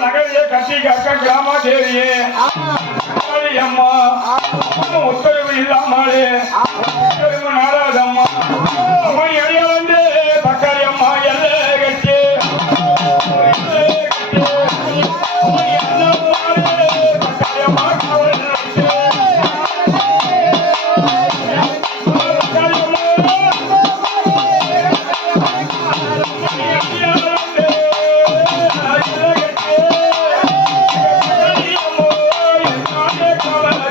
நகரியே கட்டி கக்க கிராமா தேவியே அம்மா உத்தரவு இல்லாமலே உத்தரவு நாள Oh,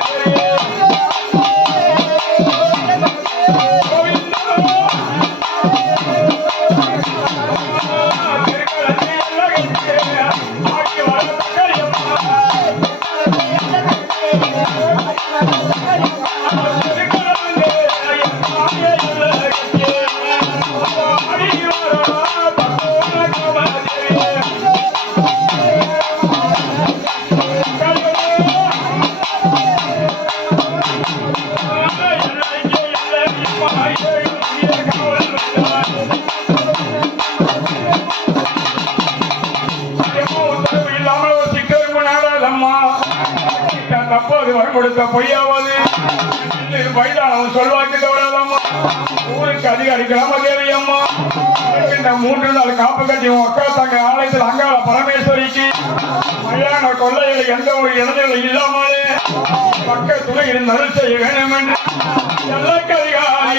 தப்போது கொடுத்த பொய்யாவது? வயதானவன் சொல்வாக்கிட்ட விடாதம்மா. ஊருக்கு அதிகாரி கிராமதேவி அம்மா இந்த மூன்று நாள் காப்பு கட்டி உன் அக்கா தங்க ஆலயத்தில் அங்காள பரமேஸ்வரிக்கு. மயான கொள்ளையில் எந்த ஒரு இளைஞர்கள் இல்லாமலே பக்க துணையில் நடுல் செய்ய வேண்டும் என்று எல்லாருக்கு அதிகாரி